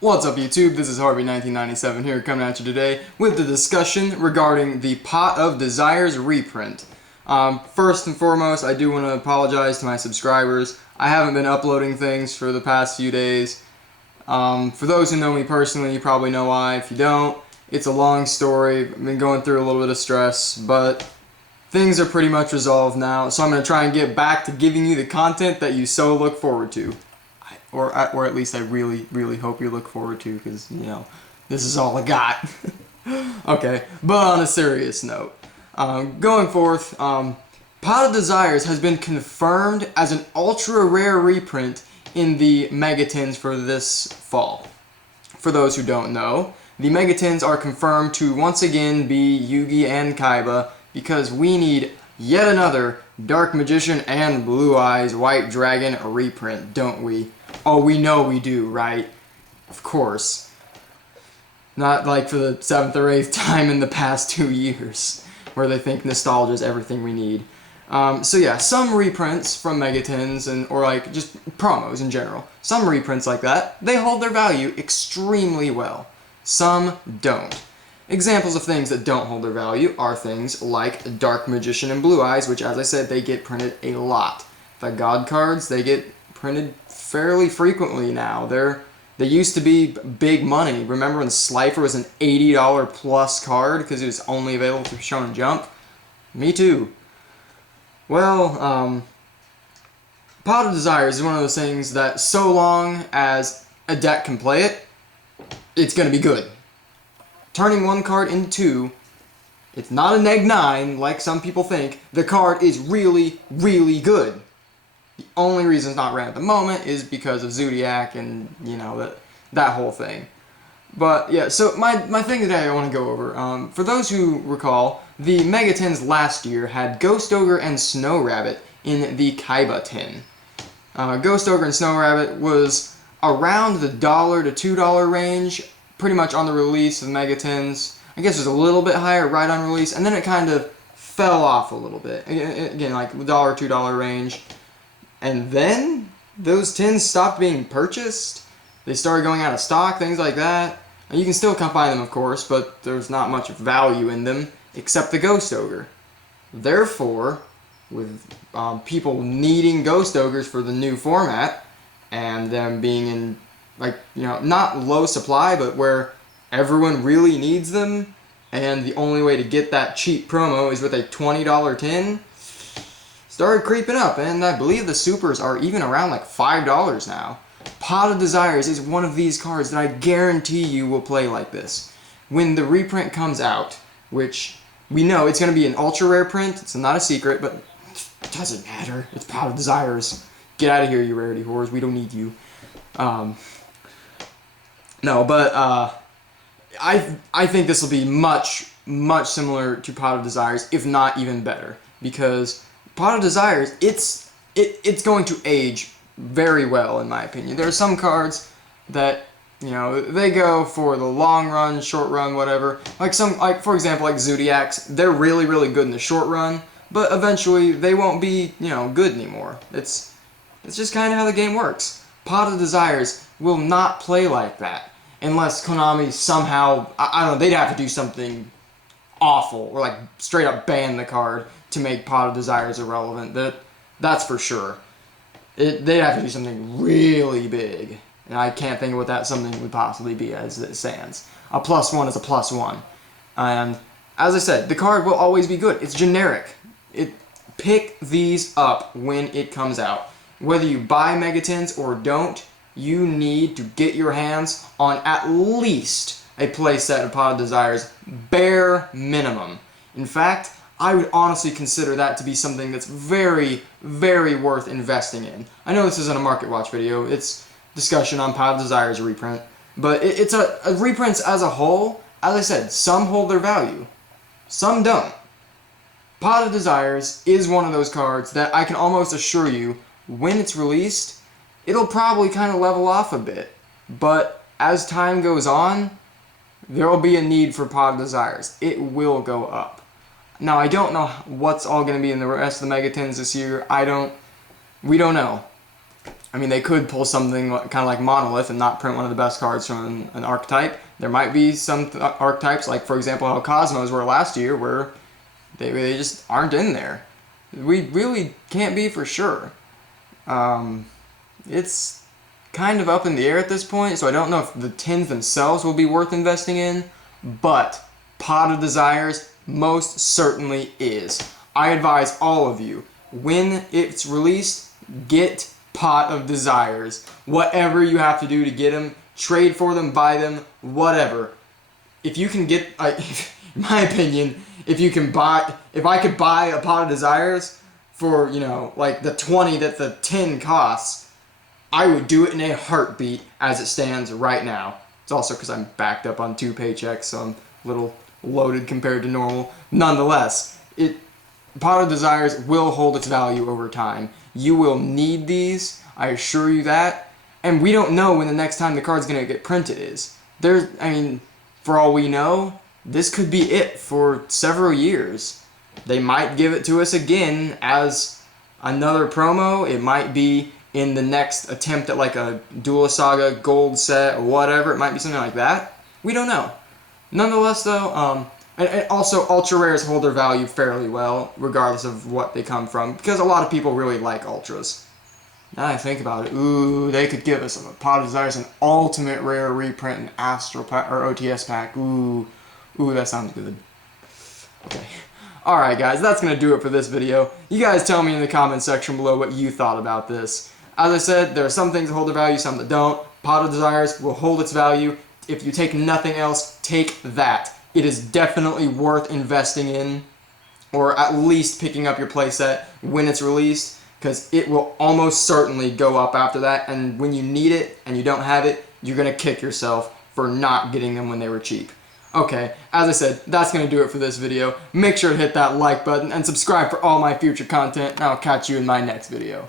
What's up YouTube, this is Harvey 1997 here coming at you today with the discussion regarding the Pot of Desires reprint. First and foremost, I do want to apologize to my subscribers. I haven't been uploading things for the past few days. For those who know me personally, you probably know why. If you don't, it's a long story. I've been going through a little bit of stress, but things are pretty much resolved now, so I'm going to try and get back to giving you the content that you so look forward to. Or at least I really hope you look forward to, because, you know, this is all I got. Okay, but on a serious note, going forth, Pot of Desires has been confirmed as an ultra rare reprint in the Megatins for this fall. For those who don't know, the Megatins are confirmed to once again be Yugi and Kaiba, because we need yet another Dark Magician and Blue Eyes White Dragon reprint, don't we? Oh, we know we do, right? Of course. Not like for the 7th or 8th time in the past 2 years, where they think nostalgia is everything we need. So yeah, some reprints from Megatins, or like just promos in general, some reprints like that, they hold their value extremely well. Some don't. Examples of things that don't hold their value are things like Dark Magician and Blue Eyes, which, as I said, they get printed a lot. The God cards, they get printed fairly frequently now. They used to be big money. Remember when Slifer was an $80 plus card because it was only available through Shonen Jump? Me too. Well, Pot of Desires is one of those things that so long as a deck can play it, it's going to be good. Turning one card into two, it's not a neg 9 like some people think. The card is really good. The only reason it's not ran at the moment is because of Zodiac and, you know, that whole thing. But yeah, so my thing today I want to go over. For those who recall, the Megatins last year had Ghost Ogre and Snow Rabbit in the Kaiba tin. Ghost Ogre and Snow Rabbit was around the $1 to $2 range, pretty much on the release of Megatins. I guess it was a little bit higher right on release, and then it kind of fell off a little bit. Again, like $1, $2 range. And then those tins stopped being purchased. They started going out of stock, things like that. And you can still come buy them, of course, but there's not much value in them except the Ghost Ogre. Therefore, with people needing Ghost Ogres for the new format, and them being in, like, you know, not low supply, but where everyone really needs them, and the only way to get that cheap promo is with a $20 tin, started creeping up, and I believe the supers are even around like $5 now. Pot of Desires is one of these cards that I guarantee you will play like this. When the reprint comes out, which we know it's going to be an ultra rare print, it's not a secret, but it doesn't matter. It's Pot of Desires. Get out of here, you rarity whores. We don't need you. No, but I think this will be much similar to Pot of Desires, if not even better, because Pot of Desires, it's going to age very well, in my opinion. There are some cards that, you know, they go for the long run, short run, whatever. Like for example, like Zodiacs, they're really good in the short run, but eventually they won't be, you know, good anymore. It's just kind of how the game works. Pot of Desires will not play like that unless Konami somehow, I don't know, they'd have to do something awful or like straight up ban the card to make Pot of Desires irrelevant. That's for sure. They'd have to do something really big, and I can't think of what that something would possibly be as it stands. A +1 is a +1, and as I said, the card will always be good. It's generic. Pick these up when it comes out. Whether you buy Megatins or don't, you need to get your hands on at least a playset of Pot of Desires, bare minimum. In fact, I would honestly consider that to be something that's very worth investing in. I know this isn't a Market Watch video, it's discussion on Pot of Desires reprint, but it's a reprints as a whole. As I said, some hold their value, some don't. Pot of Desires is one of those cards that I can almost assure you, when it's released, it'll probably kind of level off a bit, but as time goes on, there will be a need for Pot of Desires. It will go up. Now, I don't know what's all going to be in the rest of the Megatins this year. We don't know. I mean, they could pull something kind of like Monolith and not print one of the best cards from an archetype. There might be some archetypes, like for example how Cosmos were last year, where they just aren't in there. We really can't be for sure. It's kind of up in the air at this point, so I don't know if the tins themselves will be worth investing in, but Pot of Desires most certainly is. I advise all of you, when it's released, get Pot of Desires. Whatever you have to do to get them, trade for them, buy them, whatever. If you can get, in my opinion, if I could buy a Pot of Desires for, you know, like the 20 that the tin costs, I would do it in a heartbeat as it stands right now. It's also because I'm backed up on 2 paychecks, so I'm a little loaded compared to normal. Nonetheless, Pot of Desires will hold its value over time. You will need these, I assure you that. And we don't know when the next time the card's going to get printed is. I mean, for all we know, this could be it for several years. They might give it to us again as another promo. It might be in the next attempt at like a Duelist Saga gold set or whatever. It might be something like that. We don't know. Nonetheless, though, and also ultra rares hold their value fairly well, regardless of what they come from, because a lot of people really like ultras. Now that I think about it, ooh, they could give us a Pot of Desires, an ultimate rare reprint, an Astral pack or OTS pack. Ooh, that sounds good. Okay. Alright guys, that's going to do it for this video. You guys tell me in the comment section below what you thought about this. As I said, there are some things that hold their value, some that don't. Pot of Desires will hold its value. If you take nothing else, take that. It is definitely worth investing in, or at least picking up your playset when it's released, because it will almost certainly go up after that, and when you need it and you don't have it, you're going to kick yourself for not getting them when they were cheap. Okay, as I said, that's going to do it for this video. Make sure to hit that like button and subscribe for all my future content, and I'll catch you in my next video.